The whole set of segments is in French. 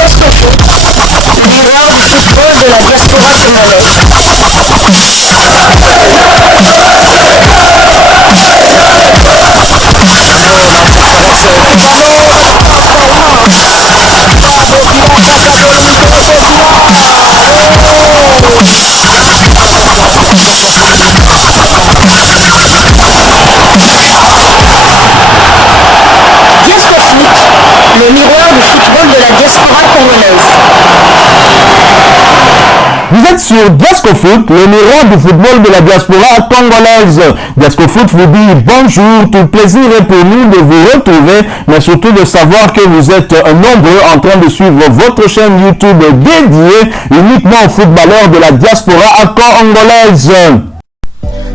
Diascofoot, miroir du football de la diaspora congolaise. Le miroir du football de la diaspora congolaise. Vous êtes sur Diascofoot, le miroir du football de la diaspora congolaise. Diascofoot vous dit bonjour, tout plaisir est pour nous de vous retrouver, mais surtout de savoir que vous êtes nombreux en train de suivre votre chaîne YouTube dédiée uniquement aux footballeurs de la diaspora congolaise.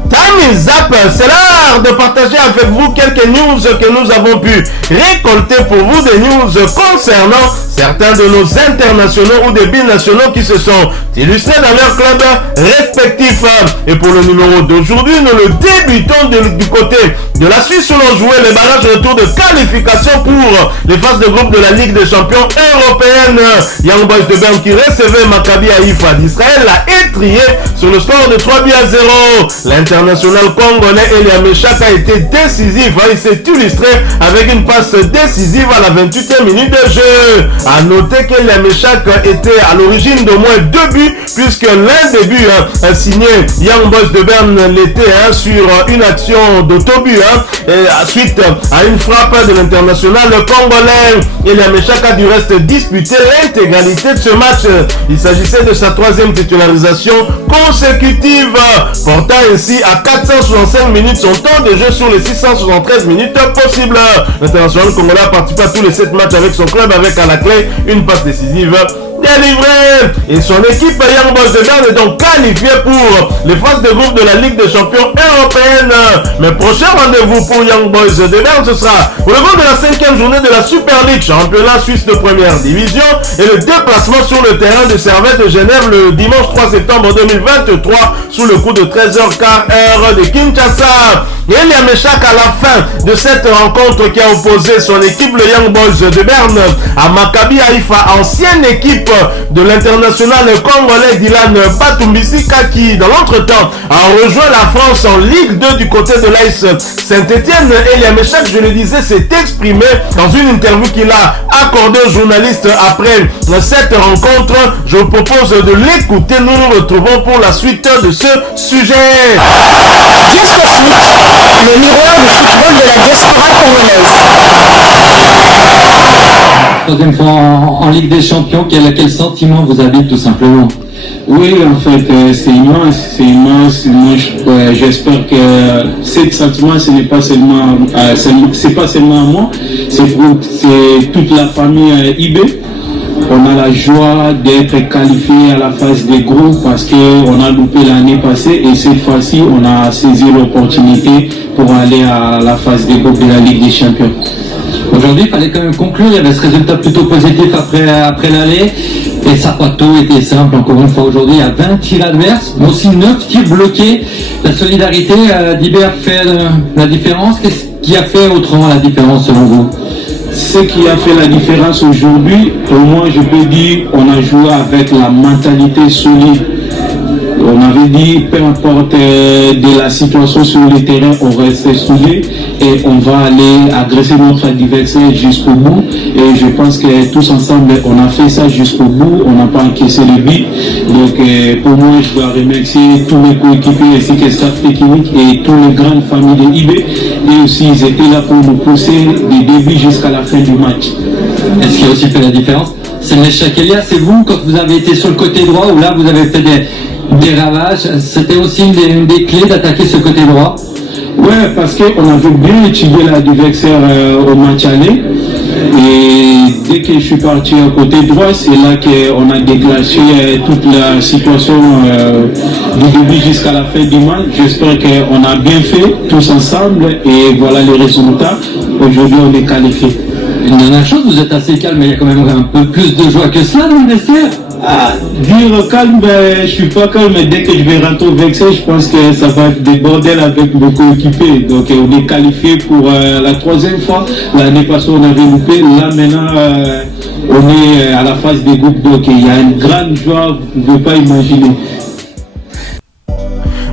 Time is up, c'est l'heure de partager avec vous quelques news que nous avons pu récolter pour vous, des news concernant certains de nos internationaux ou des binationaux qui se sont illustrés dans leur club respectif. Et pour le numéro d'aujourd'hui, nous le débutons du côté de la Suisse où l'on jouait les barrages retour de qualification pour les phases de groupe de la Ligue des champions européenne. Young Boys de Berne qui recevait Maccabi Haïfa d'Israël l'a étrié sur le score de 3-0. L'international congolais Elia Meshak a été décisif. Il s'est illustré avec une passe décisive à la 28e minute de jeu. A noter qu'Elia Meshak était à l'origine d'au moins 2 buts puisque l'un des buts signé Young Boys de Berne l'était sur une action d'autobus suite à une frappe de l'international congolais. Elia Meshak a du reste disputé l'intégralité de ce match. Il s'agissait de sa 3e titularisation consécutive, portant ainsi à 465 minutes son temps de jeu sur les 673 minutes possibles. L'international congolais a participé à tous les 7 matchs avec son club avec à la clé une passe décisive délivrée. Et son équipe Young Boys de Berne est donc qualifiée pour les phases de groupe de la Ligue des champions européenne. Mais prochain rendez-vous pour Young Boys de Berne, ce sera pour le compte de la 5e journée de la Super League, championnat suisse de première division, et le déplacement sur le terrain de Servette de Genève le dimanche 3 septembre 2023 sous le coup de 13h15 heure de Kinshasa. Elia Meshak à la fin de cette rencontre qui a opposé son équipe, le Young Boys de Berne, à Maccabi Haïfa, ancienne équipe de l'international congolais Dylan Batumbisika, qui dans l'entretemps a rejoint la France en Ligue 2 du côté de l'AS Saint-Etienne. Elia Meshak, je le disais, s'est exprimé dans une interview qu'il a accordée aux journalistes après cette rencontre. Je vous propose de l'écouter. Nous nous retrouvons pour la suite de ce sujet. Diascofoot, le miroir du football de la diaspora congolaise. Troisième fois en Ligue des Champions, quel sentiment vous habite tout simplement? Oui, en fait, c'est immense. Moi, j'espère que ce sentiment, ce n'est pas seulement, c'est pas seulement à moi, c'est toute la famille IB. On a la joie d'être qualifié à la phase des groupes parce qu'on a loupé l'année passée et cette fois-ci, on a saisi l'opportunité pour aller à la phase des groupes de la Ligue des Champions. Aujourd'hui, il fallait quand même conclure, il y avait ce résultat plutôt positif après l'aller. Et ça n'a pas tout été simple, encore une fois aujourd'hui, il y a 20 tirs adverses, mais aussi 9 tirs bloqués. La solidarité d'Iber fait la différence. Qu'est-ce qui a fait autrement la différence selon vous? Ce qui a fait la différence aujourd'hui, pour moi, je peux dire, on a joué avec la mentalité solide. On avait dit, peu importe de la situation sur le terrain, on reste soudé et on va aller agresser notre adversaire jusqu'au bout. Et je pense que tous ensemble, on a fait ça jusqu'au bout. On n'a pas encaissé le but. Donc pour moi, je dois remercier tous mes coéquipiers ainsi que le staff technique et toutes les grandes familles de IB. Et aussi, ils étaient là pour nous pousser du début jusqu'à la fin du match. Et ce qui a aussi fait la différence, c'est Meshak Elia, c'est vous, quand vous avez été sur le côté droit, où là vous avez fait des ravages, c'était aussi une des clés d'attaquer ce côté droit? Ouais, parce qu'on avait bien étudié l'adversaire au match aller. Et dès que je suis parti au côté droit, c'est là qu'on a déclenché toute la situation du début jusqu'à la fin du match. J'espère qu'on a bien fait tous ensemble et voilà les résultats. Aujourd'hui, on est qualifié. Une dernière chose, vous êtes assez calme, mais il y a quand même un peu plus de joie que cela dans le vestiaire. Dire calme, je suis pas calme, mais dès que je vais rentrer au vexé, je pense que ça va être des bordels avec nos coéquipiers. Donc on est qualifié pour la 3e fois. L'année passée on avait loupé, là maintenant on est à la phase des groupes, donc il y a une grande joie, vous ne pouvez pas imaginer.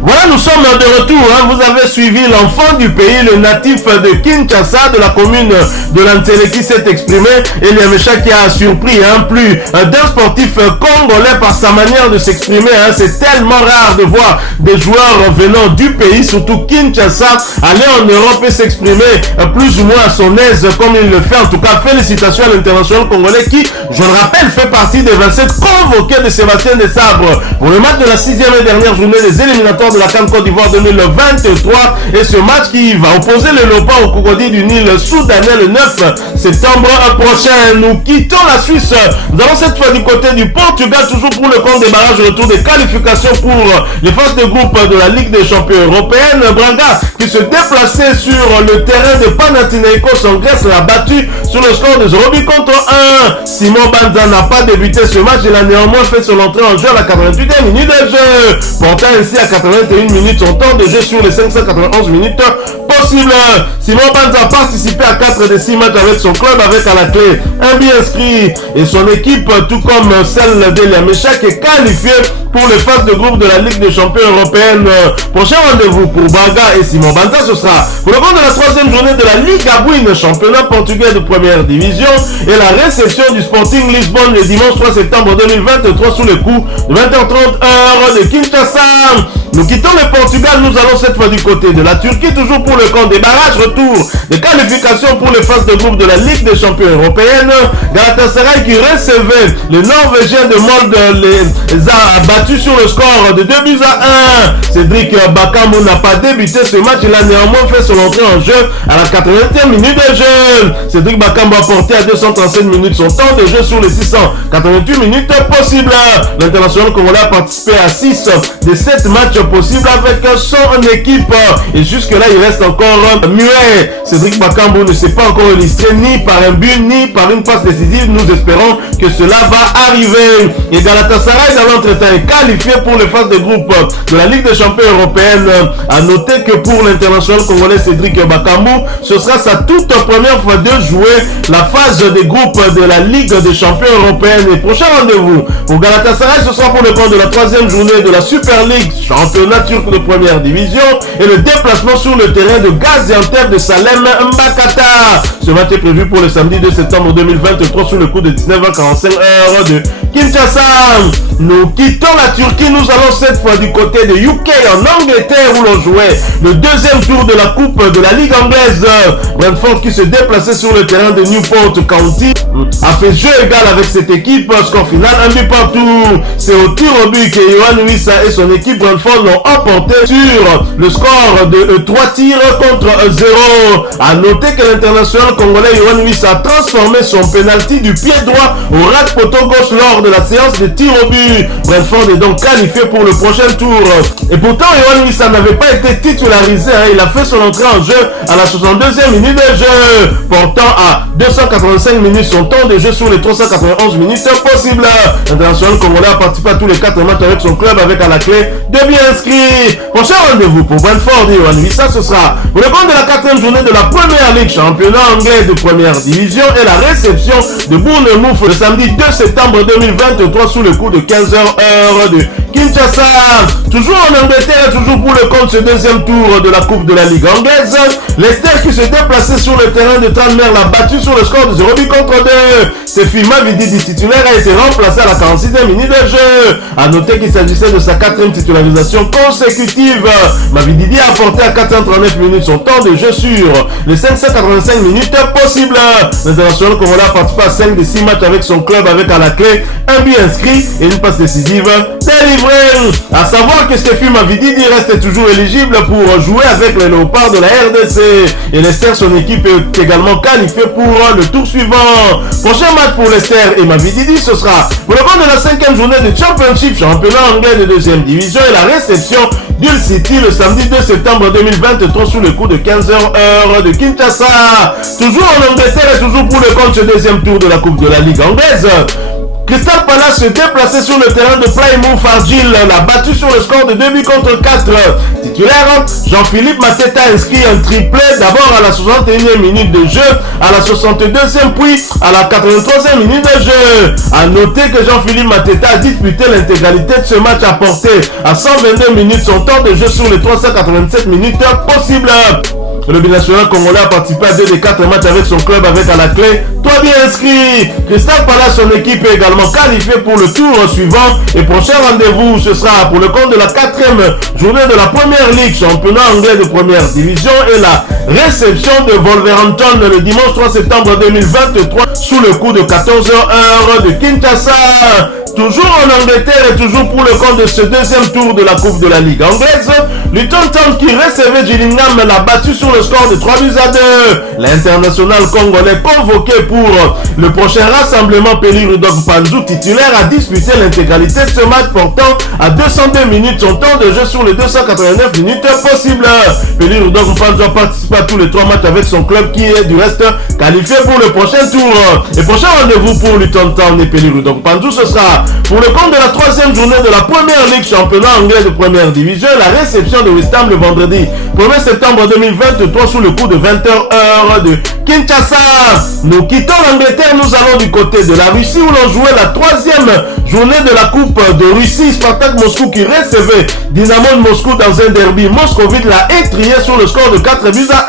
Voilà, nous sommes de retour. Vous avez suivi l'enfant du pays, le natif de Kinshasa, de la commune de Lantele, qui s'est exprimé. Et Liamecha qui a surpris plus d'un sportif congolais par sa manière de s'exprimer. C'est tellement rare de voir des joueurs venant du pays, surtout Kinshasa, aller en Europe et s'exprimer plus ou moins à son aise comme il le fait. En tout cas, félicitations à l'international congolais qui, je le rappelle, fait partie des 27 convoqués de Sébastien Desabre pour le match de la 6e et dernière journée des éliminatoires de la CAN Côte d'Ivoire 2023, et ce match qui va opposer le Léopard au Crocodile du Nil soudanais le 9 septembre prochain. Nous quittons la Suisse, nous allons cette fois du côté du Portugal, toujours pour le compte des barrages retour des qualifications pour les phases de groupe de la Ligue des champions européenne. Braga qui se déplaçait sur le terrain de Panathinaikos en Grèce l'a battu sur le score de 0 buts contre 1. Simon Banza n'a pas débuté ce match, il a néanmoins fait son entrée en jeu à la 88e minute de jeu, portant ainsi à 81 minutes son temps de jeu sur les 591 minutes possibles. Simon Banza a participé à 4 des 6 matchs avec son club, avec à la clé un but inscrit, et son équipe, tout comme celle de Liamecha, est qualifiée pour les phases de groupe de la Ligue des champions européenne. Prochain rendez-vous pour Braga et Simon Banza, ce sera pour le compte de la 3e journée de la Ligue Abouine, championnat portugais de première division, et la réception du Sporting Lisbonne le dimanche 3 septembre 2023 sous le coup de 20h30 heure de Kinshasa. Nous quittons le Portugal, nous allons cette fois du côté de la Turquie, toujours pour le compte des barrages retour des qualifications pour les phases de groupe de la Ligue des champions européenne. Galatasaray qui recevait le Norvégien de Molde les a battus sur le score de 2 buts à 1. Cédric Bakambu n'a pas débuté ce match, il a néanmoins fait son entrée en jeu à la 80e minute de jeu. Cédric Bakambu a porté à 237 minutes son temps de jeu sur les 688 minutes possibles. L'international congolais a participé à 6 des 7 matchs possibles avec son équipe, et jusque là il reste encore muet. Cédric Bakambu ne s'est pas encore illustré ni par un but ni par une passe décisive. Nous espérons que cela va arriver. Et Galatasaray dans l'entretemps est qualifié pour les phases de groupe de la Ligue des champions européenne. A noter que pour l'international congolais Cédric Bakambu, ce sera sa toute première fois de jouer la phase des groupes de la Ligue des champions européenne. Et prochain rendez-vous pour Galatasaray, ce sera pour le compte de la 3e journée de la Super League, championnat turc de première division, et le déplacement sur le terrain de Gaziantep de Salem Mbakata. Ce match est prévu pour le samedi 2 septembre 2023 sous le coup de 19h45 heure de Kinshasa. Nous quittons la Turquie, nous allons cette fois du côté de UK en Angleterre où l'on jouait le 2e tour de la coupe de la Ligue anglaise. Brentford qui se déplaçait sur le terrain de Newport County a fait jeu égal avec cette équipe, score final 1 but partout. C'est au tir au but que Yohan Wissa et son équipe Brentford l'ont emporté sur le score de 3 tirs contre 0. A noter que l'international congolais Yohan Wissa a transformé son penalty du pied droit au ras de poteau gauche lors de la séance de tir au but. Brentford est donc qualifié pour le prochain tour. Et pourtant Yohan Wissa n'avait pas été titularisé, il a fait son entrée en jeu à la 62e minute de jeu, portant à 285 minutes son temps de jeu sur les 391 minutes possibles. L'international congolais a participé à tous les 4 matchs avec son club, avec à la clé 2 buts inscrits. Prochain rendez-vous pour Brentford et Yohan Wissa, ce sera pour le compte de la 4e journée de la Première Ligue, championnat anglais de première division, et la réception de Bournemouth le samedi 2 septembre 2023 sous le coup de 15h heure de Kinshasa. Toujours en Angleterre et toujours pour le compte ce 2e tour de la Coupe de la Ligue anglaise, Leicester qui se déplaçait sur le terrain de Tranmere l'a battu sur le score de 0 but contre 2. Sefi Mavidi titulaire a été remplacé à la 46e minute de jeu. A noter qu'il s'agissait de sa 4e titularisation consécutive. Mavidi a apporté à 439 minutes son temps de jeu sur les 585 minutes possibles. L'international congolais a participé à 5 des 6 matchs avec son club, avec à la clé un but inscrit et une passe décisive délivrée. A savoir que Sefi Mavidi reste toujours éligible pour jouer avec les Léopards de la RDC. Et Leicester, son équipe, est également qualifiée pour le tour suivant. Prochain match pour Leicester et Mavidi, ce sera pour le compte de la 5e journée de Championship, championnat anglais de 2e division, et la réception d'Hull City le samedi 2 septembre 2023 sous le coup de 15h heure de Kinshasa. Toujours en Angleterre et toujours pour le compte ce 2e tour de la Coupe de la Ligue anglaise. Crystal Palace se déplaçait sur le terrain de Plymouth Argyle, l'a battu sur le score de 2 buts contre 4. Titulaire, Jean-Philippe Mateta inscrit un triplé d'abord à la 61e minute de jeu, à la 62e puis à la 83e minute de jeu. A noter que Jean-Philippe Mateta a disputé l'intégralité de ce match, apporté à 122 minutes son temps de jeu sur les 387 minutes possibles. Le binational congolais a participé à 2 des 4 matchs avec son club avec à la clé 3 buts inscrits. Crystal Palace, son équipe est également qualifiée pour le tour suivant et prochain rendez-vous ce sera pour le compte de la 4e journée de la Première Ligue, championnat anglais de première division, et la réception de Wolverhampton le dimanche 3 septembre 2023 sous le coup de 14h de Kinshasa. Toujours en Angleterre et toujours pour le compte de ce deuxième tour de la Coupe de la Ligue anglaise, Luton Town qui recevait Gillingham l'a battu sur le score de 3 buts à 2. L'international congolais convoqué pour le prochain rassemblement Pelly Rudolph Panzu, titulaire, a disputé l'intégralité de ce match portant à 202 minutes son temps de jeu sur les 289 minutes possibles. Pelly Rudolph Panzu a participé à tous les 3 matchs avec son club qui est du reste qualifié pour le prochain tour. Et prochain rendez-vous pour Luton Town et Pelly Rudolph Panzu, ce sera pour le compte de la 3e journée de la Première Ligue, championnat anglais de première division, la réception de West Ham le vendredi 1er septembre 2023 sous le coup de 20h de Kinshasa. Nous quittons l'Angleterre, nous allons du côté de la Russie où l'on jouait la 3e journée de la Coupe de Russie. Spartak Moscou qui recevait Dynamo de Moscou dans un derby moscovite l'a étrié sur le score de 4 buts à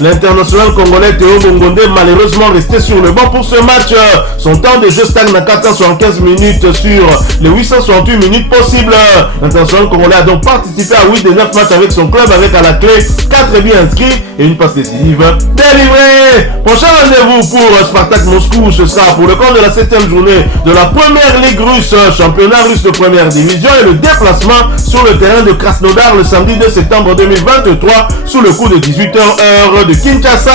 1. L'international congolais Théo Bongondé, malheureusement resté sur le banc pour ce match. Son temps de jeu stagne à 475 minutes sur les 868 minutes possibles. L'international congolais a donc participé à 8 des 9 matchs avec son club avec à la clé 4 buts inscrits et une passe décisive délivrée. Prochain rendez-vous pour Spartak Moscou, ce sera pour le compte de la 7e journée de la Première Ligue russe, championnat russe de première division, et le déplacement sur le terrain de Krasnodar le samedi 2 septembre 2023 sous le coup de 18h de Kinshasa.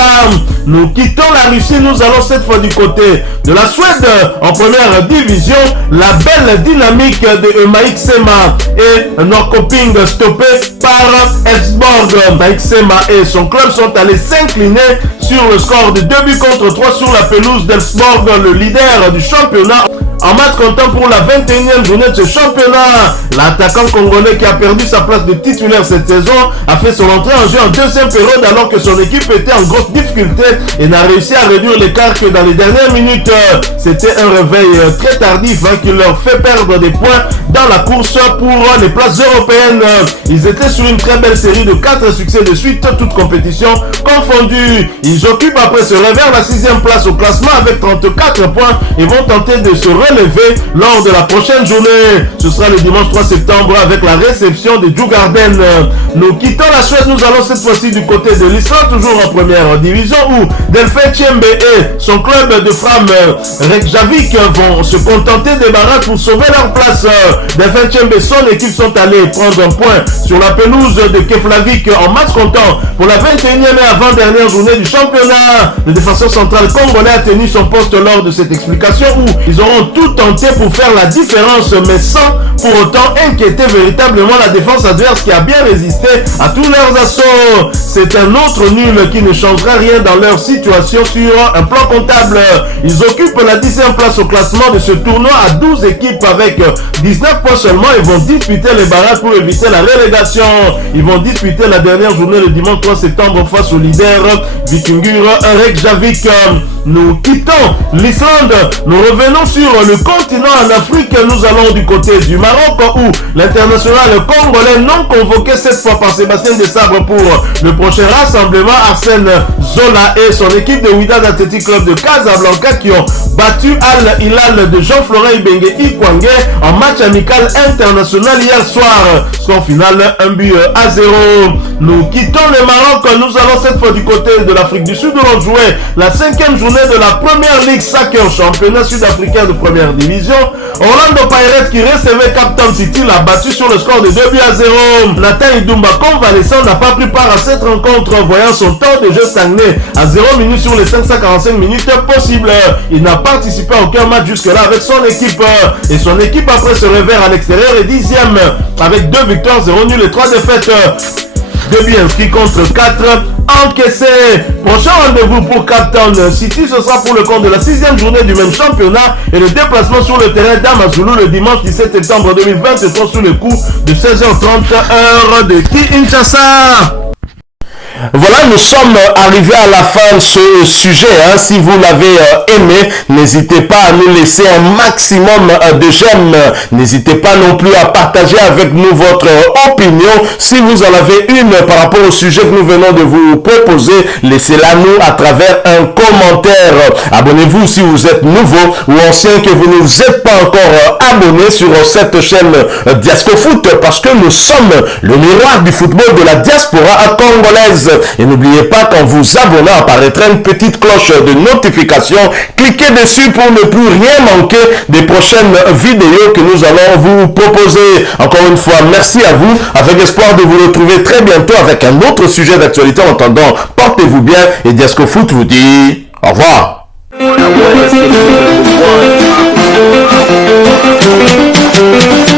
Nous quittons la Russie, nous allons cette fois du côté de la Suède en première division. La belle dynamique de Maïk Sema et Norrköping stoppé par Elfsborg. Maïk Sema et son club sont allés s'incliner sur le score de 2 buts contre 3 sur la pelouse d'Elfsborg, le leader du championnat. En match comptant pour la 21e journée de ce championnat, l'attaquant congolais qui a perdu sa place de titulaire cette saison a fait son entrée en jeu en deuxième période alors que son équipe était en grosse difficulté et n'a réussi à réduire l'écart que dans les dernières minutes. C'était un réveil très tardif qui leur fait perdre des points dans la course pour les places européennes. Ils étaient sur une très belle série de 4 succès de suite, toutes compétitions confondues. Ils occupent après ce réveil la 6e place au classement avec 34 points et vont tenter de se relever lors de la prochaine journée. Ce sera le dimanche 3 septembre avec la réception de Djurgården. Nous quittons la Suède, nous allons cette fois-ci du côté de l'Islande, toujours en première division, où Delphin Tchembe et son club de Fram Reykjavik vont se contenter des barrages pour sauver leur place. Delphin Tchembe et son équipe sont allés prendre un point sur la pelouse de Keflavik en match comptant pour la 21e et avant-dernière journée du championnat. Le défenseur central congolais a tenu son poste lors de cette explication où ils auront tout tenté pour faire la différence, mais sans pour autant inquiéter véritablement la défense adverse qui a bien résisté à tous leurs assauts. C'est un autre nul qui ne changera rien dans leur situation sur un plan comptable. Ils occupent la 10e place au classement de ce tournoi à 12 équipes avec 19 points seulement et vont disputer les barrages pour éviter la relégation. Ils vont disputer la dernière journée le dimanche 3 septembre face au leader Vikingur Reykjavik. Nous quittons l'Islande, nous revenons sur le continent en Afrique, nous allons du côté du Maroc où l'international congolais non convoqué cette fois par Sébastien Desabre pour le prochain rassemblement, Arsène Zola et son équipe de Wydad Athletic Club de Casablanca qui ont battu Al Hilal de Jean-Florent Ibenge Ikwangé en match amical international hier soir. Score final 1 but à 0. Nous quittons le Maroc, nous allons cette fois du côté de l'Afrique du Sud où l'on jouait la 5e journée de la Première Ligue Soccer, championnat sud-africain de première division. Orlando Pirates qui recevait Cape Town City l'a battu sur le score de 2 buts à 0. Nathan Idumba, convalescent, n'a pas pris part à cette rencontre, voyant son temps de jeu stagner à 0 minutes sur les 545 minutes possibles. Il n'a participé à aucun match jusque-là avec son équipe. Et son équipe après ce revers à l'extérieur est 10e avec 2 victoires, 0 nuls et 3 défaites. 2 buts inscrits contre 4 encaissés. Prochain rendez-vous pour Cape Town City, ce sera pour le compte de la 6e journée du même championnat et le déplacement sur le terrain d'Amazulu le dimanche 17 septembre 2023 sous le coup de 16h30 heure de Kinshasa. Voilà, nous sommes arrivés à la fin de ce sujet. Si vous l'avez aimé, n'hésitez pas à nous laisser un maximum de j'aime. N'hésitez pas non plus à partager avec nous votre opinion. Si vous en avez une par rapport au sujet que nous venons de vous proposer, laissez-la nous à travers un commentaire. Abonnez-vous si vous êtes nouveau ou ancien que vous ne vous êtes pas encore abonné sur cette chaîne Diascofoot, parce que nous sommes le miroir du football de la diaspora congolaise. Et n'oubliez pas qu'en vous abonnant apparaîtra une petite cloche de notification. Cliquez dessus pour ne plus rien manquer des prochaines vidéos que nous allons vous proposer. Encore une fois, merci à vous, avec espoir de vous retrouver très bientôt avec un autre sujet d'actualité. En attendant, portez-vous bien et Diascofoot vous dit au revoir. I wanna see you.